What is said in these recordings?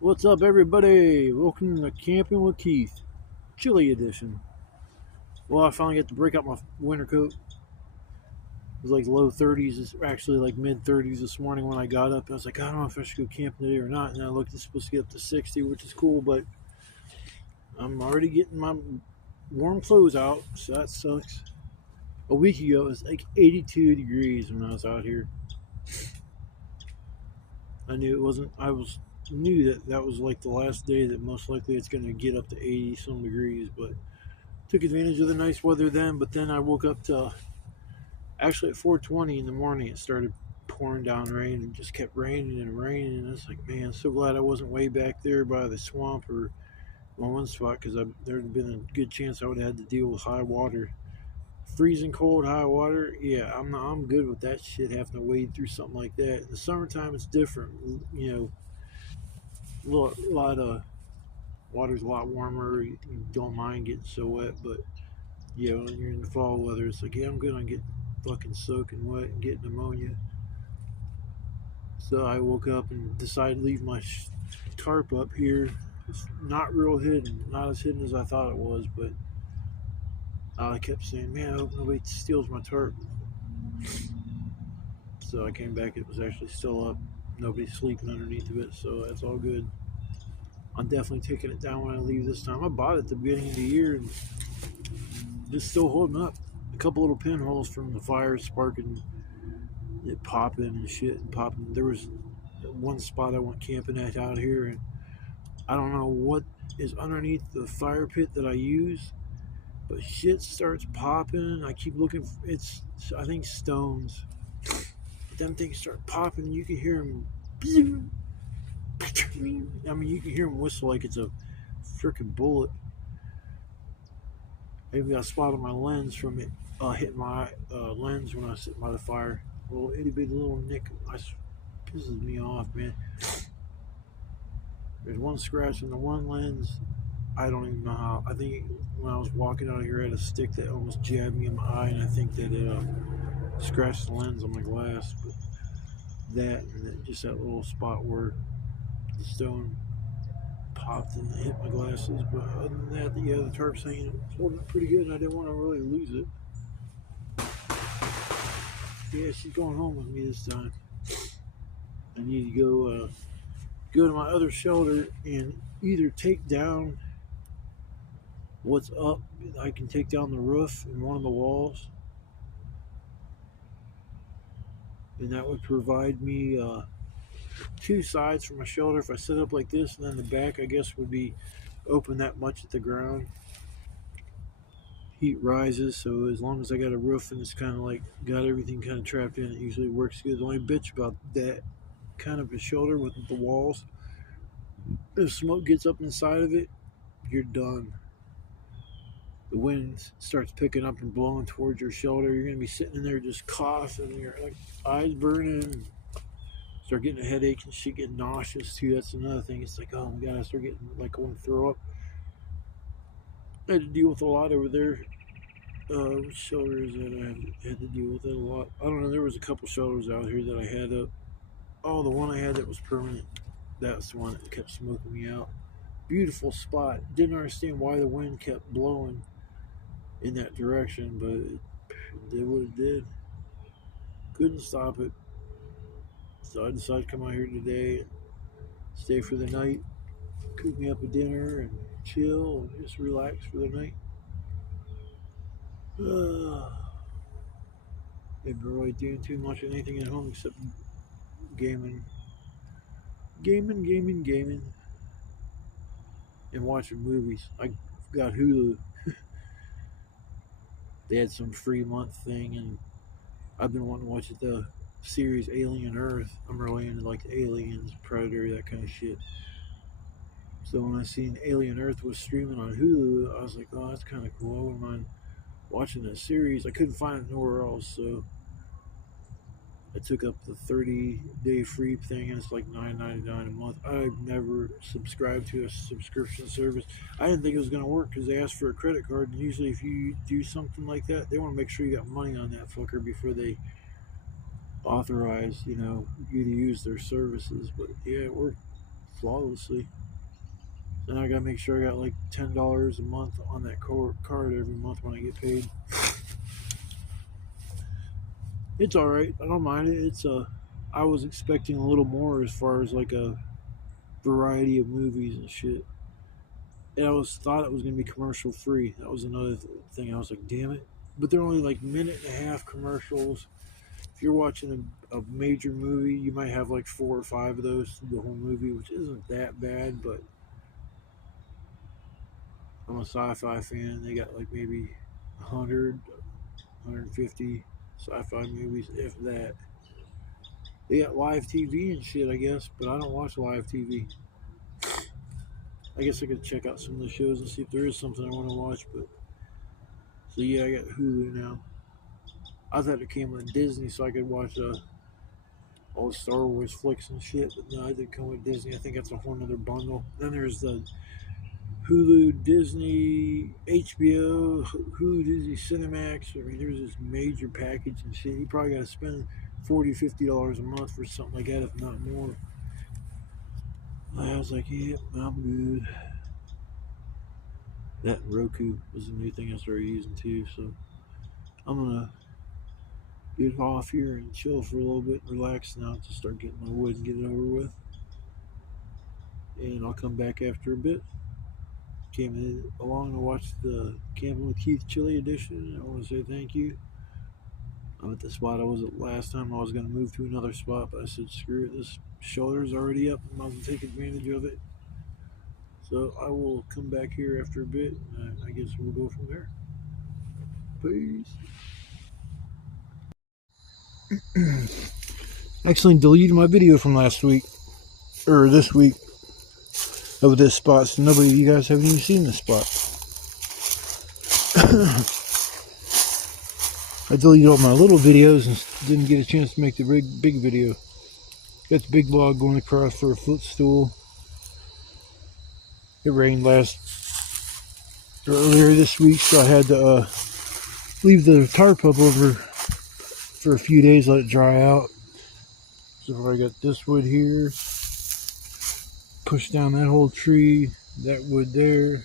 What's up, everybody? Welcome to Camping with Keith, Chili Edition. Well, I finally got to break out my winter coat. It was like low 30s, it's actually like mid 30s this morning when I got up. I was like, I don't know if I should go camping today or not. And I looked, it's supposed to get up to 60, which is cool, but I'm already getting my warm clothes out, so that sucks. A week ago, it was like 82 degrees when I was out here. I knew it wasn't, I was knew that that was like the last day that most likely it's going to get up to 80 some degrees, but took advantage of the nice weather then. But then I woke up to actually at 4:20 in the morning. It started pouring down rain and just kept raining and raining. And I was like, man, so glad I wasn't way back there by the swamp or on one spot because there'd have been a good chance I would have had to deal with high water, freezing cold high water. Yeah, I'm good with that shit. Having to wade through something like that. In the summertime, it's different. You know, lot of water's a lot warmer. You don't mind getting so wet, but yeah, when you're in the fall weather, it's like, yeah, I'm good on getting fucking soaking wet and getting pneumonia. So I woke up and decided to leave my tarp up here. It's not real hidden, not as hidden as I thought it was, but I kept saying, man, I hope nobody steals my tarp. So I came back, it was actually still up. Nobody's sleeping underneath of it, so that's all good. I'm definitely taking it down when I leave this time. I bought it at the beginning of the year and it's still holding up. A couple little pinholes from the fire sparking it popping and shit and popping. There was one spot I went camping at out here, and I don't know what is underneath the fire pit that I use, but shit starts popping. I keep looking. It's I think stones. But them things start popping. You can hear them. I mean, you can hear them whistle like it's a freaking bullet. Maybe got a spot on my lens from it hitting my lens when I was sitting by the fire. A little itty bitty little nick. Pisses me off, man. There's one scratch in the one lens. I don't even know how. I think when I was walking out here, I had a stick that almost jabbed me in my eye, and I think that it scratched the lens on my glass. But that and then just that little spot where the stone popped and hit my glasses. But other than that, yeah, the tarp's hanging, holding it pretty good, and I didn't want to really lose it. Yeah, she's going home with me this time. I need to go to my other shelter and either take down what's up. I can take down the roof and one of the walls, and that would provide me two sides for my shelter. If I set up like this, and then the back, I guess, would be open that much at the ground. Heat rises, so as long as I got a roof and it's kind of like got everything kind of trapped in, it usually works good. The only bitch about that kind of a shelter with the walls, if smoke gets up inside of it, you're done. The wind starts picking up and blowing towards your shelter. You're gonna be sitting in there just coughing, your like, eyes burning, start getting a headache and shit, getting nauseous too. That's another thing. It's like, oh my god, I start getting like I want to throw up. I had to deal with a lot over there. Which shelters that I had to deal with it a lot. I don't know. There was a couple shelters out here that I had up. Oh, the one I had that was permanent. That's the one that kept smoking me out. Beautiful spot. Didn't understand why the wind kept blowing in that direction, but it did what it did. Couldn't stop it. So I decided to come out here today and stay for the night, cook me up a dinner and chill and just relax for the night. Didn't really doing too much of anything at home except gaming, gaming, and watching movies. I got Hulu. They had some free month thing, and I've been wanting to watch the series Alien Earth. I'm really into like the aliens, Predator, that kind of shit. So when I seen Alien Earth was streaming on Hulu, I was like, oh, that's kind of cool. I wouldn't mind watching that series. I couldn't find it nowhere else, so I took up the 30-day free thing, and it's like $9.99 a month. I've never subscribed to a subscription service. I didn't think it was going to work because they asked for a credit card, and usually if you do something like that, they want to make sure you got money on that fucker before they authorize, you to use their services. But yeah, it worked. flawlessly. And I gotta make sure I got like $10 a month on that card every month when I get paid. It's all right. I don't mind it. I was expecting a little more as far as like a variety of movies and shit. And I thought it was gonna be commercial free. That was another thing. I was like, damn it. But they're only like minute and a half commercials. If you're watching a major movie, you might have like 4 or 5 of those through the whole movie, which isn't that bad. But I'm a sci-fi fan. They got like maybe 100, 150 sci-fi movies, if that. They got live TV and shit, I guess, but I don't watch live TV. I guess I could check out some of the shows and see if there is something I want to watch. But so yeah, I got Hulu now. I thought it came with Disney so I could watch all the Star Wars flicks and shit, but no, it didn't come with Disney. I think that's a whole nother bundle. Then there's the Hulu, Disney, HBO, Hulu, Disney, Cinemax. I mean, there's this major package and shit. You probably got to spend $40, $50 a month for something like that, if not more. I was like, yeah, I'm good. That Roku was a new thing I started using too, so I'm gonna get off here and chill for a little bit, relax now to start getting my wood and get it over with. And I'll come back after a bit. Came along to watch the Camping with Keith Chili edition. I want to say thank you. I'm at the spot I was at last time. I was going to move to another spot, but I said, screw it. This shoulder's already up. I might as well take advantage of it. So I will come back here after a bit. I guess we'll go from there. Peace. Actually deleted my video from last week. Or this week. Of this spot. So nobody of you guys haven't even seen this spot. I deleted all my little videos and didn't get a chance to make the big video. Got the big log going across for a footstool. It rained earlier this week, so I had to leave the tarp up over for a few days, let it dry out. So I got this wood here, push down that whole tree, that wood there,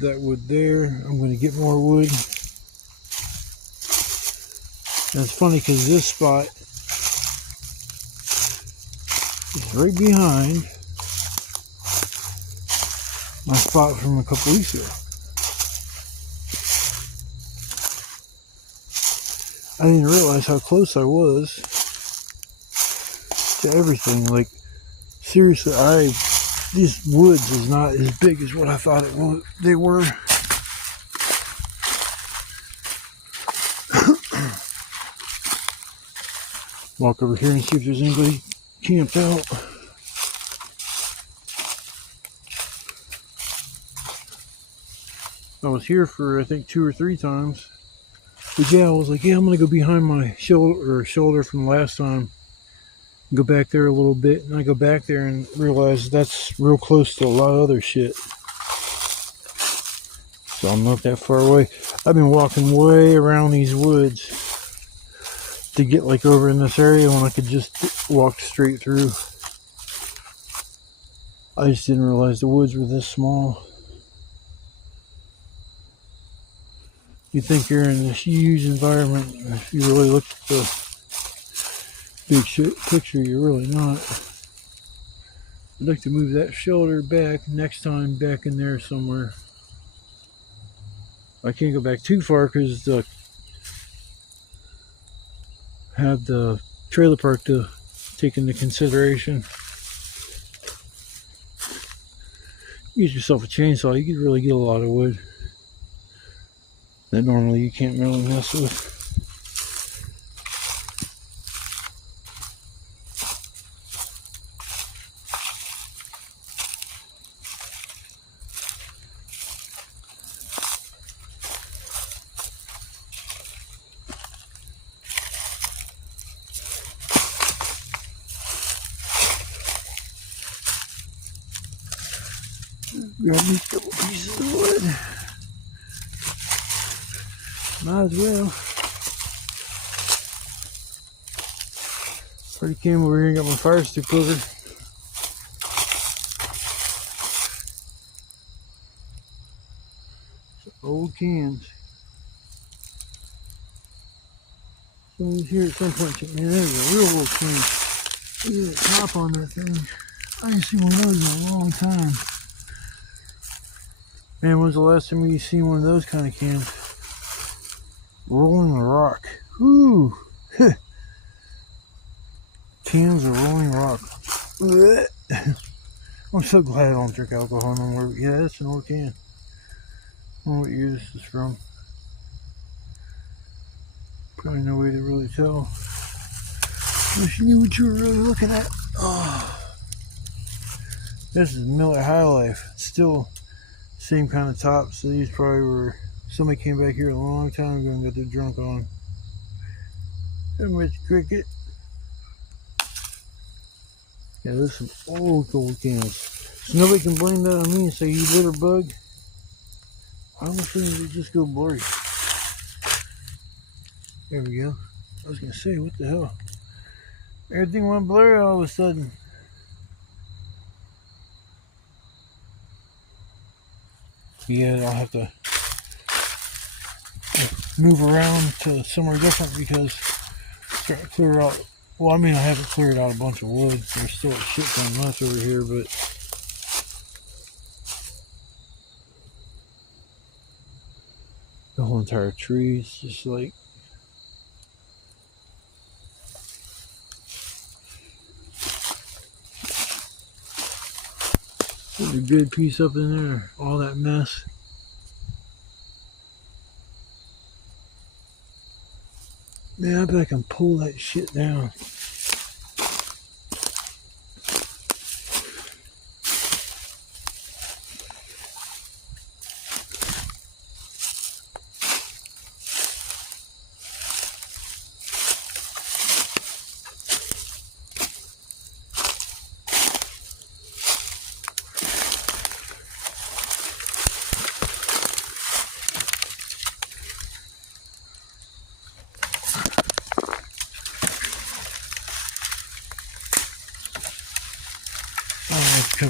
that wood there. I'm going to get more wood. And it's funny because this spot is right behind my spot from a couple weeks ago. I didn't realize how close I was to everything. Like, seriously, these woods is not as big as what I thought they were. Walk over here and see if there's anybody camped out. I was here for I think 2 or 3 times. But yeah, I was like, yeah, I'm gonna go behind my shoulder from last time. Go back there a little bit, and I go back there and realize that's real close to a lot of other shit. So I'm not that far away. I've been walking way around these woods to get like over in this area when I could just walk straight through. I just didn't realize the woods were this small. You think you're in this huge environment. If you really look at the big picture, you're really not. I'd like to move that shoulder back next time, back in there somewhere. I can't go back too far because have the trailer park to take into consideration. Use yourself a chainsaw, you could really get a lot of wood that normally you can't really mess with. Grab these couple pieces of wood. Might as well. Already came over here and got my fire stick covered. Old cans. Someone's here at some point. Man, there's a real old can. Look at the top on that thing. I ain't seen one of those in a long time. Man, when's the last time you seen one of those kind of cans? Rolling Rock. Whoo! Cans of Rolling Rock. I'm so glad I don't drink alcohol no more. Yeah, that's an old can. I don't know what year this is from. Probably no way to really tell. Wish you knew what you were really looking at. Oh. This is Miller High Life. It's still same kind of top. So these probably were, somebody came back here a long time ago and got their drunk on. That much cricket. Yeah, there's some old cans. So nobody can blame that on me and say you litter bug. I don't think they just go blurry. There we go. I was gonna say, what the hell? Everything went blurry all of a sudden. Yeah, I'll have to move around to somewhere different because trying to clear out. Well, I mean, I haven't cleared out a bunch of wood. There's still a shit ton left over here, but the whole entire tree is just like. There's a good piece up in there, all that mess. Man, I bet I can pull that shit down.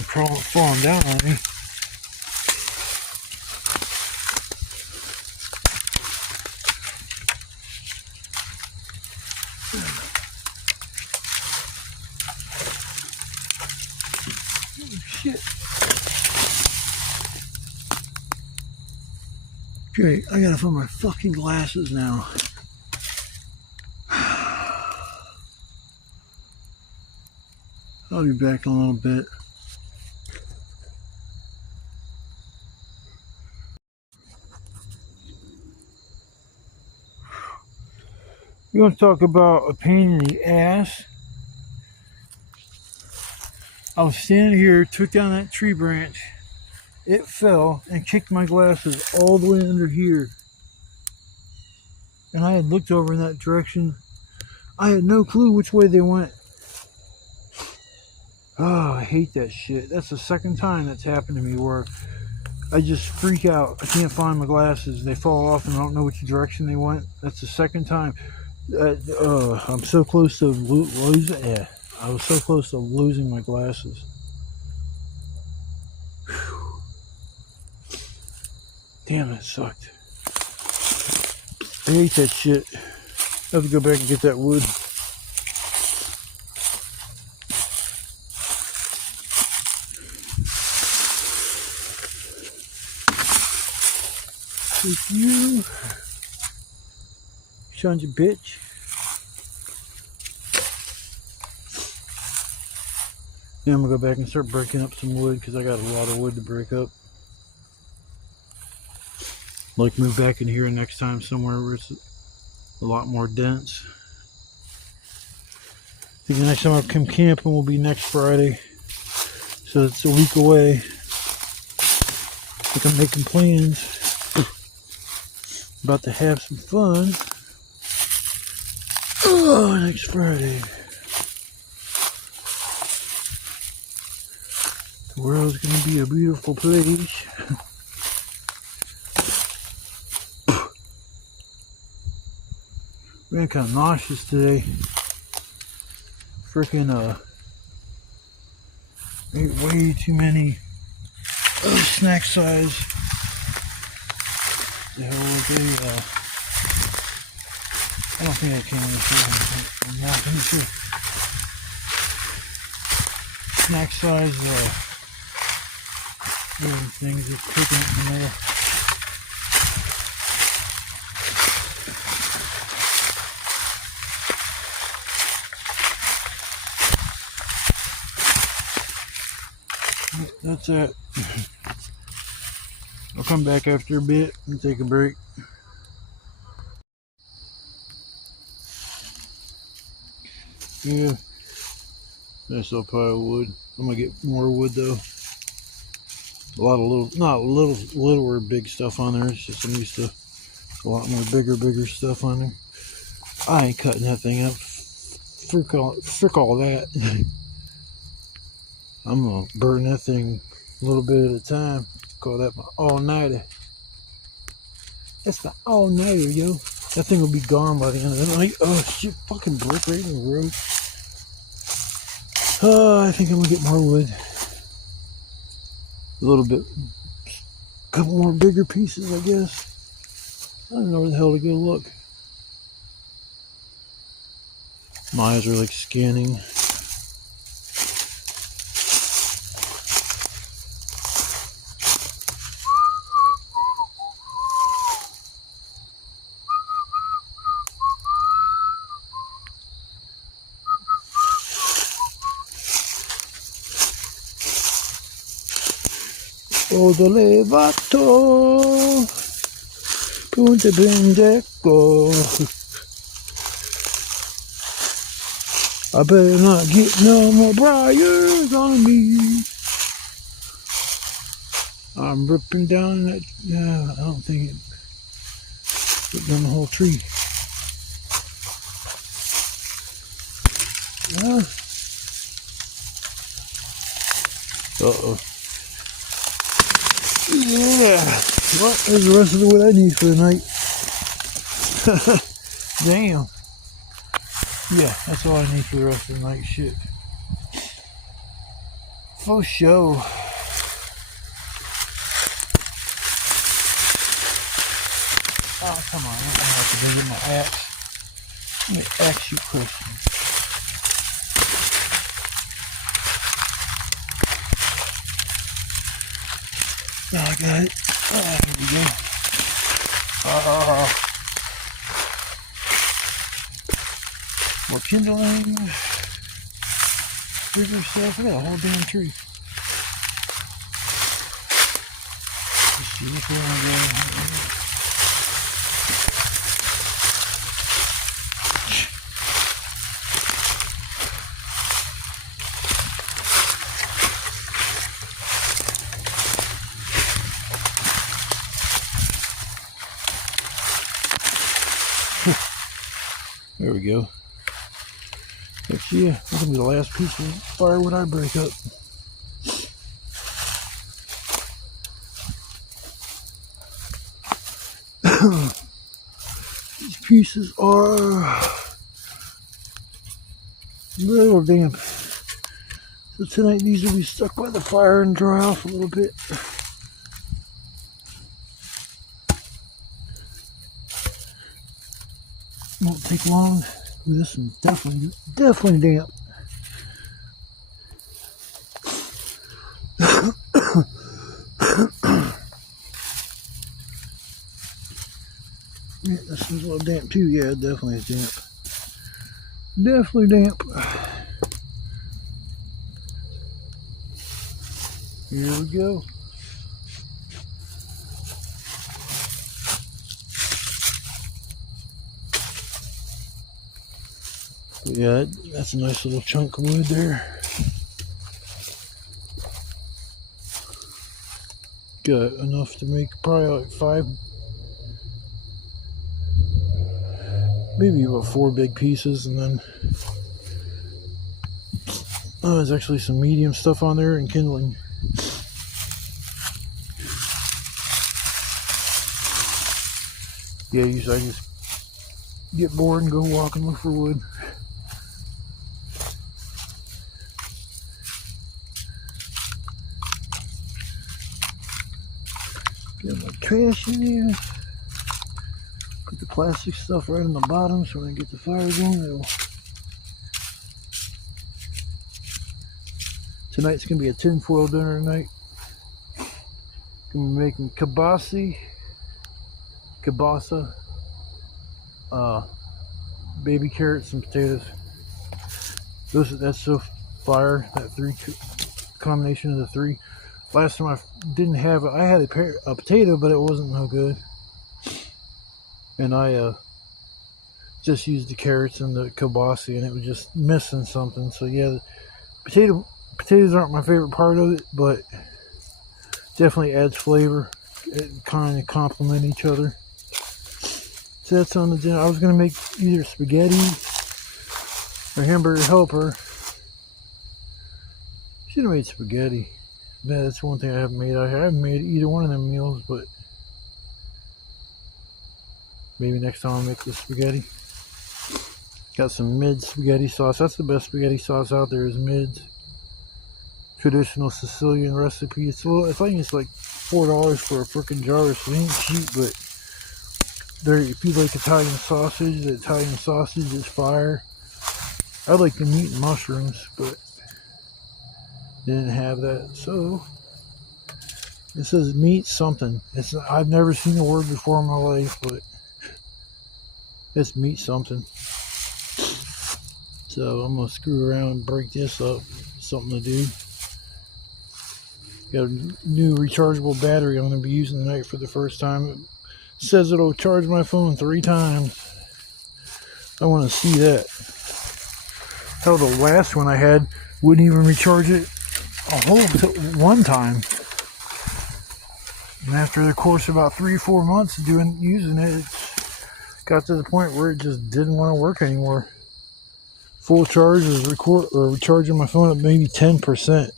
Come falling down on me. Oh, shit. Okay, I gotta find my fucking glasses now. I'll be back in a little bit. You want to talk about a pain in the ass? I was standing here, took down that tree branch, it fell and kicked my glasses all the way under here. And I had looked over in that direction. I had no clue which way they went. Oh, I hate that shit. That's the second time that's happened to me where I just freak out. I can't find my glasses. They fall off and I don't know which direction they went. That's the second time. I'm so close to losing. Yeah, I was so close to losing my glasses. Whew. Damn, that sucked. I hate that shit. I have to go back and get that wood. With you, sons of bitch. Now I'm gonna go back and start breaking up some wood because I got a lot of wood to break up. Like move back in here next time somewhere where it's a lot more dense. I think the next time I come camping will be next Friday, so it's a week away. I think I'm making plans. About to have some fun. Oh, next Friday. The world's gonna be a beautiful place. Man, kind of nauseous today. Freaking ate way too many snack size The hell was they? I don't think I came in this one. Not into snack size little things just cooking it in the middle. That's it. I'll come back after a bit and take a break. Yeah, nice little pile of wood. I'm gonna get more wood though. A lot of little, not little or big stuff on there. It's just I'm used to a lot more bigger stuff on there. I ain't cutting that thing up. Frick all that. I'm gonna burn that thing a little bit at a time. Call that my all-nighter. That's the all-nighter, yo. That thing will be gone by the end of the night. Oh shit, fucking brick right in the road. I think I'm gonna get more wood. A little bit, a couple more bigger pieces, I guess. I don't know where the hell to go look. My eyes are like scanning. Ho levato punte bendeco. I better not get no more briars on me. I'm ripping down that. Yeah, I don't think it ripped down the whole tree. Uh-oh. Yeah. Well, there's the rest of the wood I need for the night. Damn. Yeah, that's all I need for the rest of the night. Shit. For sure. Oh, come on. I don't have to bring in my axe. Let me ask you questions. Oh, I got it. Oh, here we go. More kindling. Bigger stuff. Look at that whole damn tree. Let's see which one I got. There we go. Let's see. That's gonna be the last piece of firewood I break up. These pieces are a little damp. So tonight these will be stuck by the fire and dry off a little bit. Won't take long. Ooh, this one's definitely damp. Yeah, this one's a little damp too. Yeah, it definitely is damp. Definitely damp. Here we go. But yeah, that's a nice little chunk of wood there. Got enough to make probably like 5, maybe about 4 big pieces, and then there's actually some medium stuff on there and kindling. Yeah, usually I just get bored and go walk and look for wood. Get my trash in here. plastic stuff right on the bottom, so when I get the fire going, tonight's gonna be a tinfoil dinner tonight. Gonna be making kielbasa, baby carrots and potatoes. That's so fire. That combination of the three. Last time I didn't have it, I had a potato, but it wasn't no good. And I just used the carrots and the kielbasa, and it was just missing something. So yeah, potatoes aren't my favorite part of it, but definitely adds flavor. It kind of complement each other. So that's on the dinner. I was gonna make either spaghetti or hamburger helper. Should have made spaghetti. Yeah, that's one thing I haven't made. I haven't made either one of them meals, but maybe next time I'll make the spaghetti. Got some Mid's spaghetti sauce. That's the best spaghetti sauce out there is Mid's. Traditional Sicilian recipe. It's a little, I think it's like $4 for a freaking jar, so it ain't cheap, but if you like Italian sausage, the Italian sausage is fire. I like the meat and mushrooms, but didn't have that. So it says meat something. I've never seen the word before in my life, but it's meat something. So I'm gonna screw around and break this up. Something to do. Got a new rechargeable battery I'm gonna be using tonight for the first time. It says it'll charge my phone 3 times. I want to see that. Hell, the last one I had wouldn't even recharge it one time. And after the course of about 3 or 4 months using it, it got to the point where it just didn't want to work anymore. Full charge is recharging my phone at maybe 10%.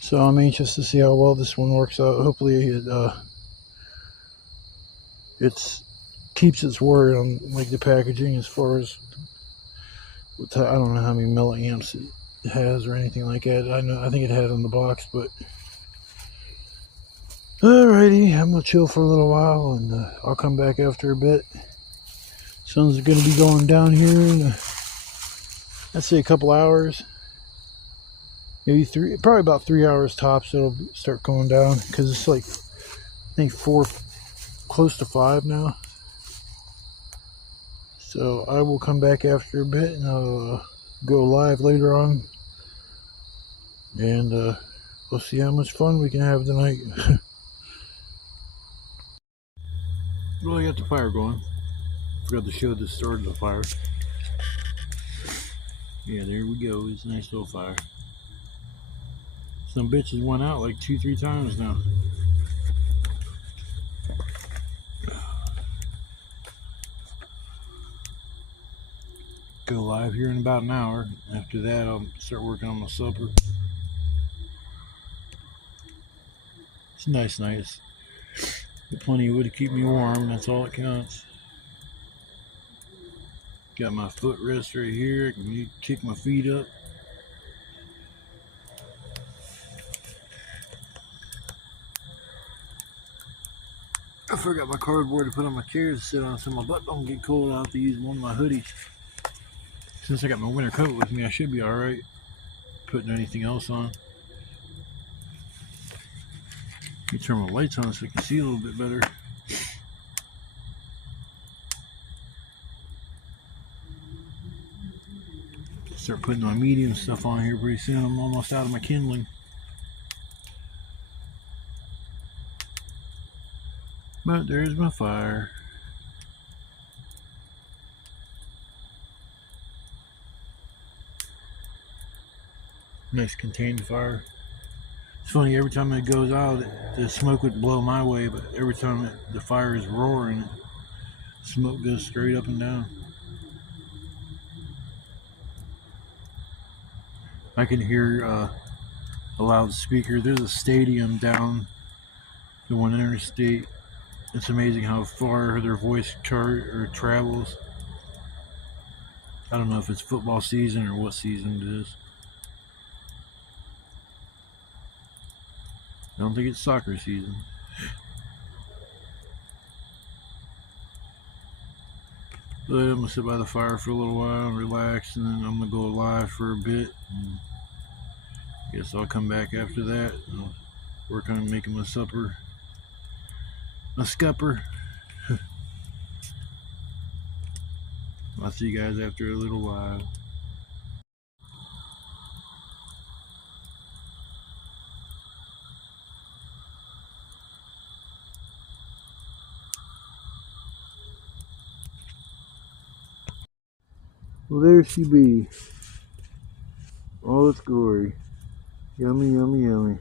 So I'm anxious to see how well this one works out. Hopefully it keeps its word on like the packaging as far as I don't know how many milliamps it has or anything like that. I think it had on the box, but alrighty, I'm gonna chill for a little while and I'll come back after a bit. Sun's gonna be going down here in let's say a couple hours, maybe probably about 3 hours tops. It'll start going down because it's like I think 4, close to 5 now. So I will come back after a bit and I'll go live later on, and we'll see how much fun we can have tonight. Really got the fire going. Forgot to show the start of the fire. Yeah, there we go. It's a nice little fire. Some bitches went out like 2-3 times now. Go live here in about an hour. After that, I'll start working on my supper. It's a nice night. Got plenty of wood to keep me warm. That's all that counts. Got my footrest right here. I can kick my feet up. I forgot my cardboard to put on my chair to sit on so my butt don't get cold. I'll have to use one of my hoodies. Since I got my winter coat with me, I should be alright putting anything else on. Let me turn my lights on so I can see a little bit better. Start putting my medium stuff on here pretty soon. I'm almost out of my kindling. But there's my fire. Nice contained fire. It's funny, every time it goes out, the smoke would blow my way, but every time the fire is roaring, smoke goes straight up and down. I can hear a loudspeaker. There's a stadium down the one interstate. It's amazing how far their voice travels. I don't know if it's football season or what season it is. I don't think it's soccer season. But I'm gonna sit by the fire for a little while and relax, and then I'm gonna go live for a bit. And guess I'll come back after that and I'll work on making my supper, my scupper. I'll see you guys after a little while. Well, there she be. All its glory. Yummy, yummy, yummy.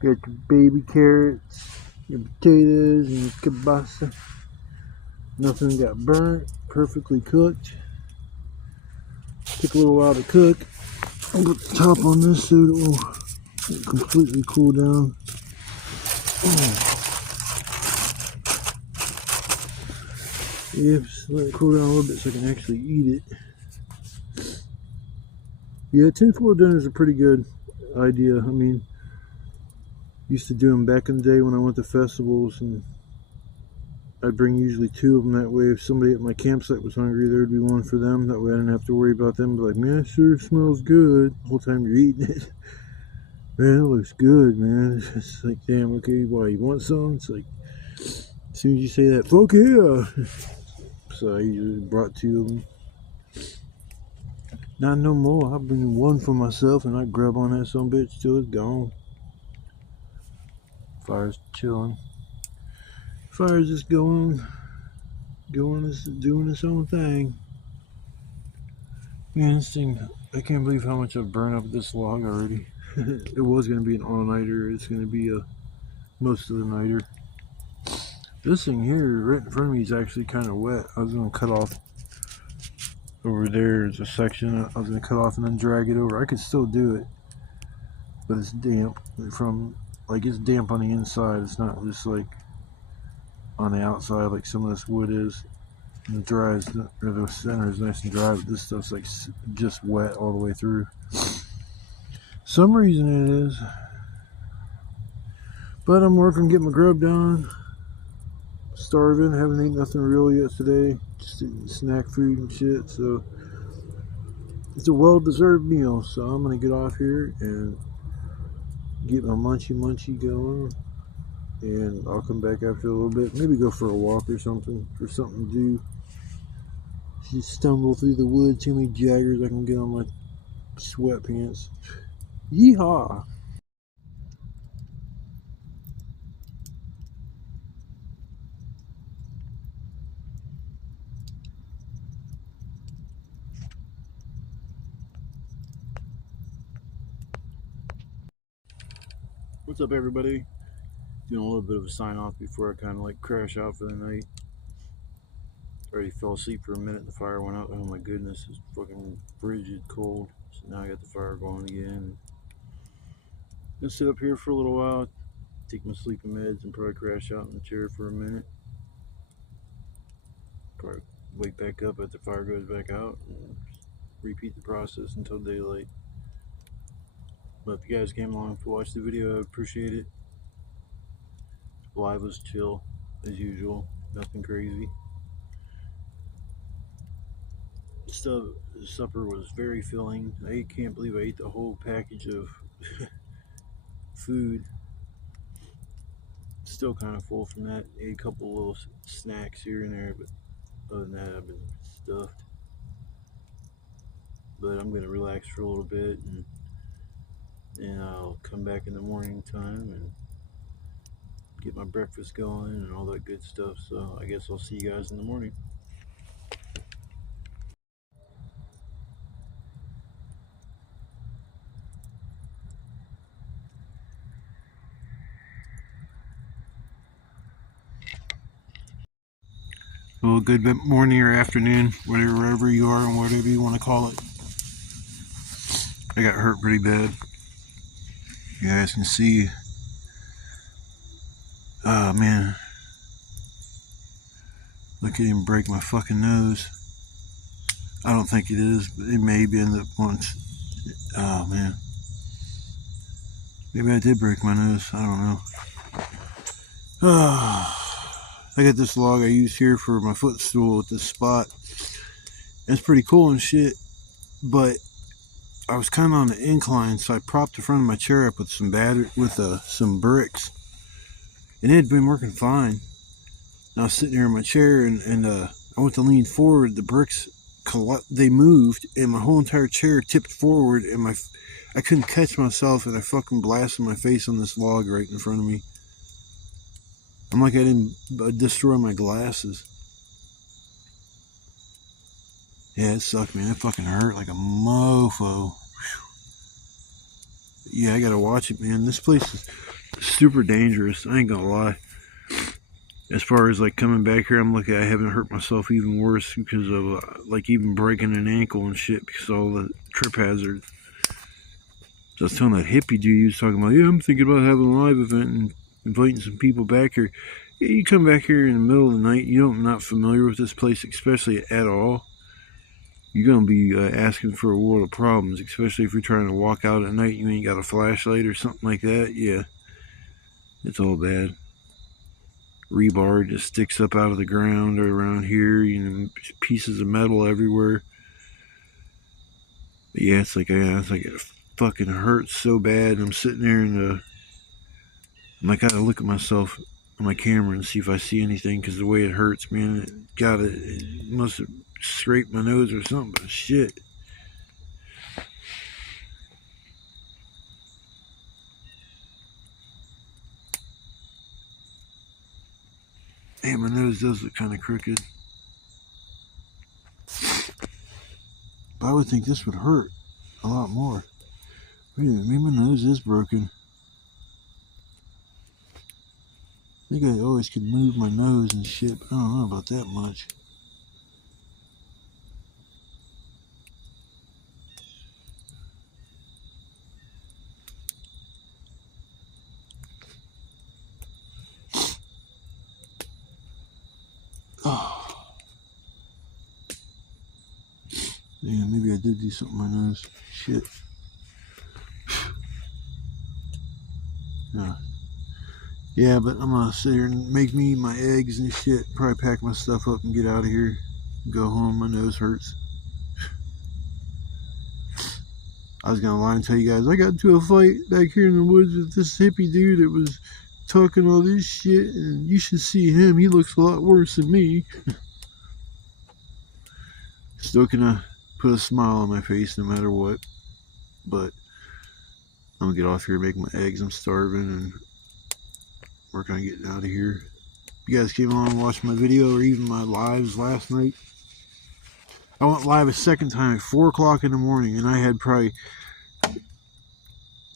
Got your baby carrots, your potatoes, and your kielbasa. Nothing got burnt. Perfectly cooked. Took a little while to cook. I'll put the top on this so it will completely cool down. Yep, just let it cool down a little bit so I can actually eat it. Yeah, tinfoil dinners are pretty good idea. I mean, used to do them back in the day when I went to festivals, and I'd bring usually 2 of them. That way, if somebody at my campsite was hungry, there'd be one for them. That way I didn't have to worry about them. Be like, man, it sure smells good the whole time you're eating it. Man, it looks good, man. It's like, damn, okay, why, you want some? It's like, as soon as you say that, fuck yeah. So I usually brought 2 of them. Not no more. I bring 1 for myself, and I grab on that some bitch till it's gone. Fire's chilling. Fire's just doing its own thing. Man, this thing, I can't believe how much I've burned up this log already. It was going to be an all-nighter. It's going to be a most of the nighter. This thing here right in front of me is actually kind of wet. I was going to cut off over there. There's a section I was going to cut off and then drag it over. I could still do it, but it's damp from, like, it's damp on the inside. It's not just like on the outside like some of this wood is. And it dries, or the center is nice and dry, but this stuff's like just wet all the way through. Some reason it is. But I'm working, getting my grub done. Starving, haven't eaten nothing real yet today. Just eating snack food and shit, so it's a well-deserved meal. So I'm gonna get off here and get my munchy going, and I'll come back after a little bit. Maybe go for a walk or something, for something to do. Just stumble through the woods, too many jaggers I can get on my sweatpants. Yeehaw! What's up, everybody? Doing a little bit of a sign off before I kind of like crash out for the night. Already fell asleep for a minute. The fire went out. Oh my goodness, this fucking bridge is cold. So now I got the fire going again. Gonna sit up here for a little while, take my sleeping meds, and probably crash out in the chair for a minute. Probably wake back up as the fire goes back out and repeat the process until daylight. But if you guys came along to watch the video, I appreciate it. Live was chill as usual, nothing crazy. Supper was very filling. I can't believe I ate the whole package of food. Still kind of full from that. Ate a couple little snacks here and there, but other than that, I've been stuffed. But I'm gonna relax for a little bit, and I'll come back in the morning time and get my breakfast going and all that good stuff. So I guess I'll see you guys in the morning. Well, good morning or afternoon, wherever you are and whatever you want to call it. I got hurt pretty bad. You guys can see. Oh man. Look at him break my fucking nose. I don't think it is, but it may be in the once. Oh man. Maybe I did break my nose. I don't know. Oh. I got this log I use here for my footstool at this spot. It's pretty cool and shit, but I was kind of on the incline, so I propped the front of my chair up with some bricks, and it had been working fine. And I was sitting there in my chair, and I went to lean forward. The bricks they moved, and my whole entire chair tipped forward, and I couldn't catch myself, and I fucking blasted my face on this log right in front of me. I'm like I didn't destroy my glasses. Yeah, it sucked, man. It fucking hurt like a mofo. Yeah, I gotta watch it, man. This place is super dangerous. I ain't gonna lie. As far as like coming back here, I'm lucky I haven't hurt myself even worse because of like even breaking an ankle and shit because of all the trip hazards. So I was telling that hippie dude, he was talking about, yeah, I'm thinking about having a live event and inviting some people back here. Yeah, you come back here in the middle of the night, I'm not familiar with this place, especially at all. You're going to be asking for a world of problems, especially if you're trying to walk out at night, you ain't got a flashlight or something like that. Yeah, it's all bad. Rebar just sticks up out of the ground or around here, pieces of metal everywhere. But yeah, it's like it fucking hurts so bad. I'm sitting there and I gotta look at myself on my camera and see if I see anything because the way it hurts, man, it must have scraped my nose or something, but shit. Man, my nose does look kind of crooked. But I would think this would hurt a lot more. Wait a minute, maybe my nose is broken. I think I always could move my nose and shit, but I don't know about that much. Oh. Yeah, maybe I did do something with my nose. Shit. Yeah, but I'm gonna sit here and make me my eggs and shit. Probably pack my stuff up and get out of here. Go home. My nose hurts. I was gonna lie and tell you guys I got into a fight back here in the woods with this hippie dude that was talking all this shit, and you should see him. He looks a lot worse than me. Still gonna put a smile on my face no matter what. But I'm gonna get off here and make my eggs. I'm starving and working on getting out of here. If you guys came along and watched my video or even my lives last night, I went live a second time at 4 o'clock in the morning, and I had probably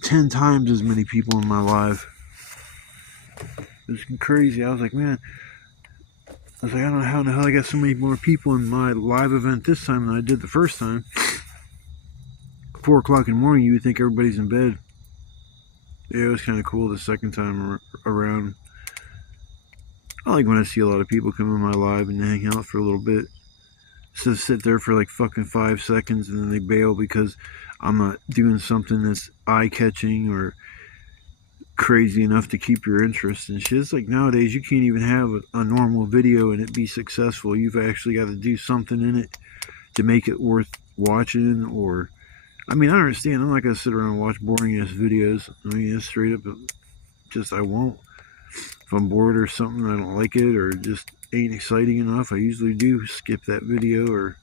10 times as many people in my live. It was crazy. I was like, man, I don't know how in the hell I got so many more people in my live event this time than I did the first time. 4 o'clock in the morning, you would think everybody's in bed. Yeah, it was kind of cool the second time around. I like when I see a lot of people come in my live and hang out for a little bit. So sit there for like fucking 5 seconds and then they bail because I'm not doing something that's eye-catching or crazy enough to keep your interest and shit. It's like nowadays you can't even have a normal video and it be successful. You've actually got to do something in it to make it worth watching. Or I mean, I understand, I'm not going to sit around and watch boring ass videos. I mean, it's straight up just I won't. If I'm bored or something, I don't like it or just ain't exciting enough, I usually do skip that video or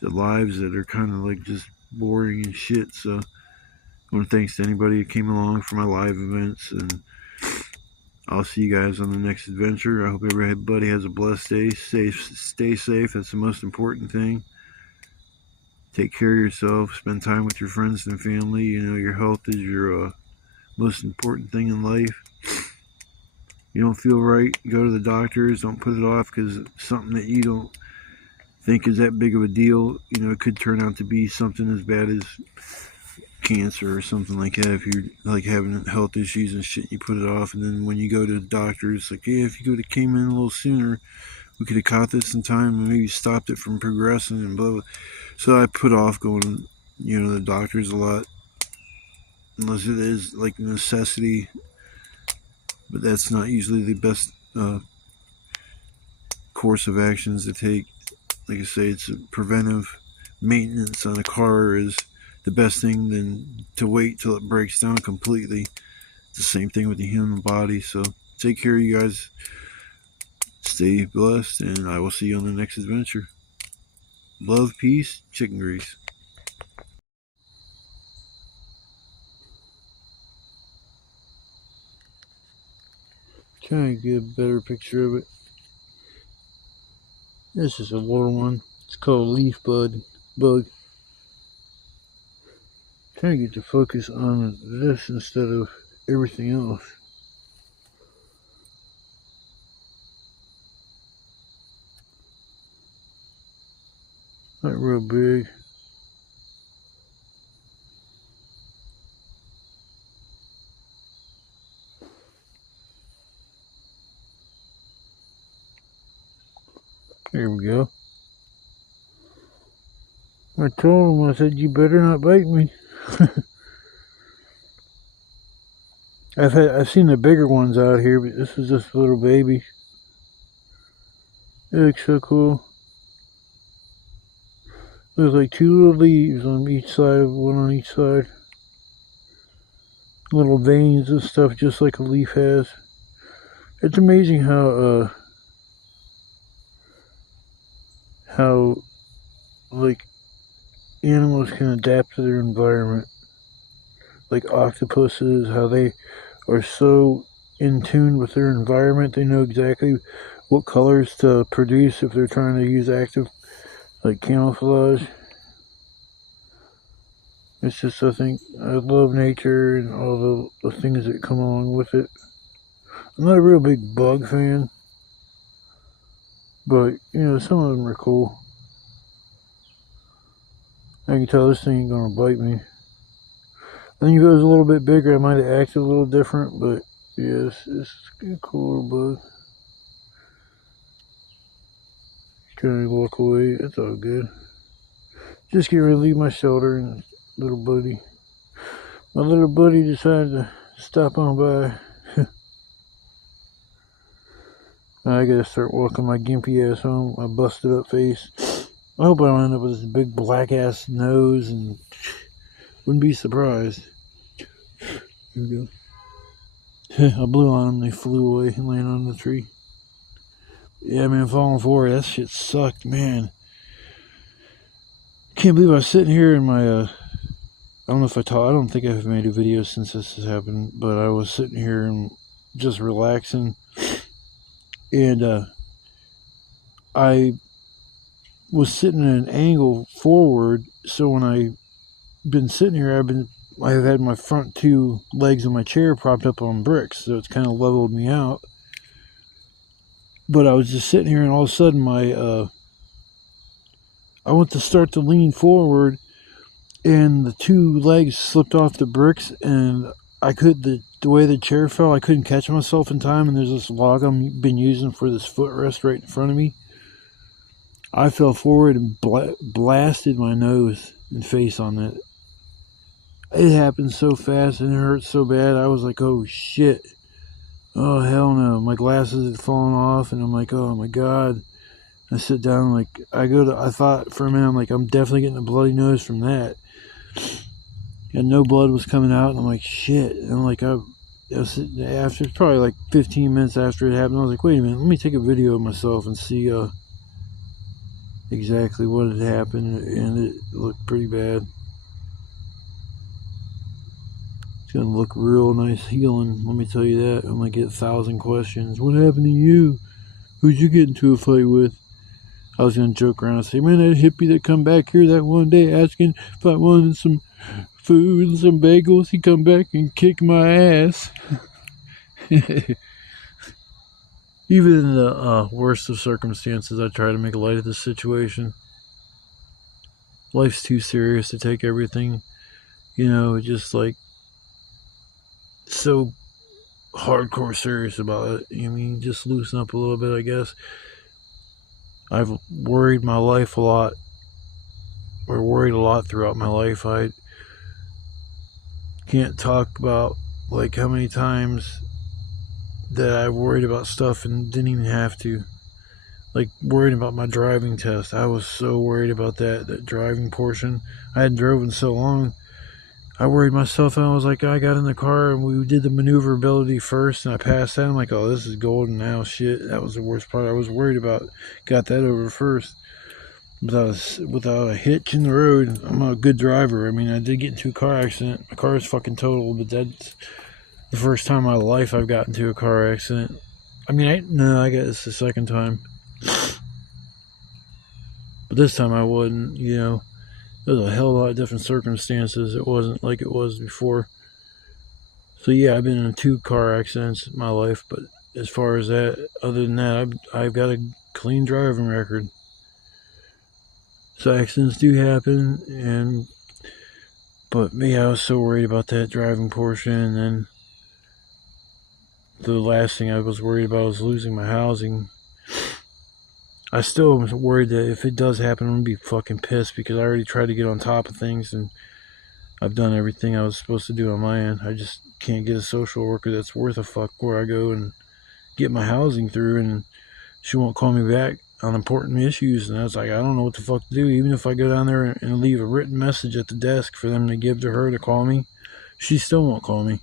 the lives that are kind of like just boring and shit. So I want to thanks to anybody who came along for my live events, and I'll see you guys on the next adventure. I hope everybody has a blessed day. Stay safe. That's the most important thing. Take care of yourself. Spend time with your friends and family. Your health is your most important thing in life. You don't feel right, go to the doctors. Don't put it off because it's something that you don't think is that big of a deal. It could turn out to be something as bad as cancer or something like that. If you're like having health issues and shit, you put it off, and then when you go to the doctor, it's like, yeah, if you came in a little sooner, we could have caught this in time and maybe stopped it from progressing and blah, blah. So I put off going to the doctors a lot, unless it is like a necessity. But that's not usually the best course of actions to take. Like I say, it's preventive maintenance on a car is the best thing than to wait till it breaks down completely. It's the same thing with the human body. So take care, you guys. Stay blessed, and I will see you on the next adventure. Love, peace, chicken grease. Trying to get a better picture of it. This is a little one. It's called leaf bug. Trying to get the focus on this instead of everything else. Not real big. There we go. I told him, I said, you better not bite me. I've seen the bigger ones out here, but this is just a little baby. It looks so cool. There's like 2 little leaves on each side, one on each side. Little veins and stuff, just like a leaf has. It's amazing how like animals can adapt to their environment. Like octopuses, how they are so in tune with their environment. They know exactly what colors to produce if they're trying to use active, like camouflage. It's just, I think, I love nature and all the things that come along with it. I'm not a real big bug fan, but, you know, some of them are cool. I can tell this thing ain't gonna bite me. I think if it was a little bit bigger, I might have acted a little different, but yeah, it's a cool little bug. Trying to walk away, it's all good. Just get ready to leave my shelter, and my little buddy decided to stop on by. I gotta start walking my gimpy ass home, my busted up face. I hope I don't end up with this big black ass nose, and wouldn't be surprised. Here we go. I blew on them, they flew away and landed on the tree. Yeah, man, falling forward, that shit sucked, man. Can't believe I was sitting here in my, I don't know if I don't think I've made a video since this has happened, but I was sitting here and just relaxing, and I was sitting at an angle forward, so when I've been sitting here, I've had my front 2 legs of my chair propped up on bricks, so it's kind of leveled me out. But I was just sitting here, and all of a sudden I went to start to lean forward, and the 2 legs slipped off the bricks, and the way the chair fell, I couldn't catch myself in time, and there's this log I've been using for this footrest right in front of me. I fell forward and blasted my nose and face on it. It happened so fast and it hurt so bad. I was like, oh shit. Oh hell no. My glasses had fallen off, and I'm like, oh my god. I sit down, like, I thought for a minute, I'm like, I'm definitely getting a bloody nose from that. And no blood was coming out, and I'm like, shit. And I'm like, I was after probably like 15 minutes after it happened, I was like, wait a minute, let me take a video of myself and see exactly what had happened, and it looked pretty bad. It's gonna look real nice healing, let me tell you that. I'm gonna get 1,000 questions. What happened to you? Who'd you get into a fight with? I was gonna joke around and say, man, that hippie that come back here that one day asking if I wanted some food and some bagels, he come back and kick my ass. Even in the worst of circumstances, I try to make light of the situation. Life's too serious to take everything, you know, just like so hardcore serious about it. I mean, just loosen up a little bit, I guess. I've worried my life a lot, or worried a lot throughout my life. I can't talk about like how many times that I worried about stuff and didn't even have to. like worried about my driving test. I was so worried about that driving portion. I hadn't driven so long. I worried myself out. I was like, I got in the car and we did the maneuverability first, and I passed that. I'm like, oh, this is golden now. Shit, that was the worst part. I was worried about. Got that over first. Without a hitch in the road. I'm a good driver. I mean, I did get into a car accident. My car is fucking totaled, but that's the first time in my life I've gotten into a car accident. I mean, I guess the second time. But this time I wouldn't, you know. There was a hell of a lot of different circumstances. It wasn't like it was before. So yeah, I've been in 2 car accidents in my life, but as far as that, other than that, I've got a clean driving record. So accidents do happen, but me, I was so worried about that driving portion, and then the last thing I was worried about was losing my housing. I still am worried that if it does happen, I'm gonna be fucking pissed because I already tried to get on top of things and I've done everything I was supposed to do on my end. I just can't get a social worker that's worth a fuck where I go and get my housing through, and she won't call me back on important issues. And I was like, I don't know what the fuck to do. Even if I go down there and leave a written message at the desk for them to give to her to call me, she still won't call me.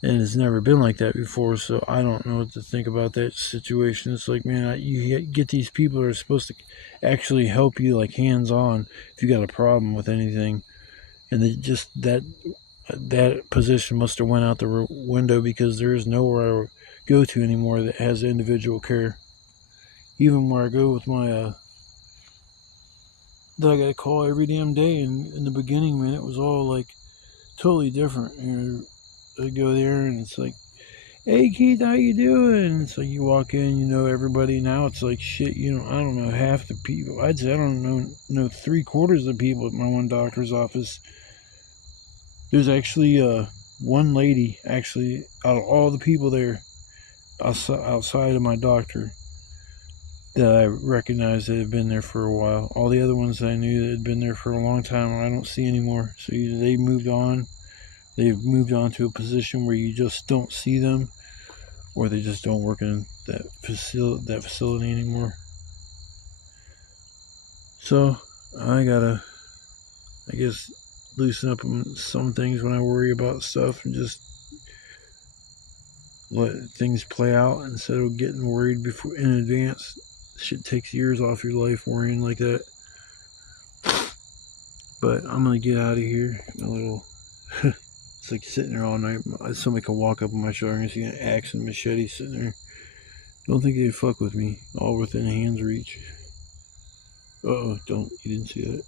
And it's never been like that before, so I don't know what to think about that situation. It's like, man, you get these people that are supposed to actually help you, like hands-on, if you got a problem with anything, and they just that position must have went out the window because there is nowhere I go to anymore that has individual care. Even where I go with my that I got to call every damn day, and in the beginning, man, it was all like totally different. You know, I go there and it's like, hey Keith, how you doing? It's like you walk in, you know everybody. Now it's like shit, you know, I don't know half the people. I'd say I don't know 3/4 of the people at my one doctor's office. There's actually one lady, actually, out of all the people there outside of my doctor, that I recognized that had been there for a while. All the other ones that I knew that had been there for a long time, I don't see anymore. So either they've moved on to a position where you just don't see them, or they just don't work in that facility anymore. So I gotta, I guess, loosen up on some things when I worry about stuff and just let things play out instead of getting worried before in advance. Shit takes years off your life worrying like that. But I'm gonna get out of here. My little it's like sitting there all night. Somebody can walk up on my shoulder and see an axe and machete sitting there. Don't think they'd fuck with me. All within hand's reach. Uh-oh, you didn't see that.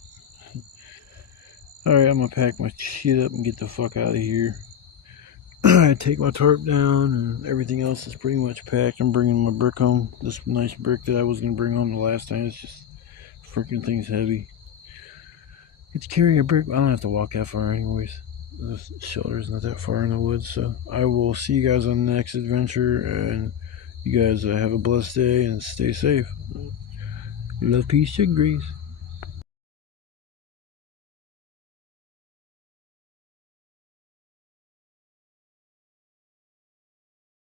Alright, I'm gonna pack my shit up and get the fuck out of here. I take my tarp down and everything else is pretty much packed. I'm bringing my brick home. This nice brick that I was gonna bring home the last time. It's just freaking thing's heavy. It's carrying a brick. I don't have to walk that far anyways. The shelter's not that far in the woods. So I will see you guys on the next adventure, and you guys have a blessed day and stay safe. Love, peace, and grease.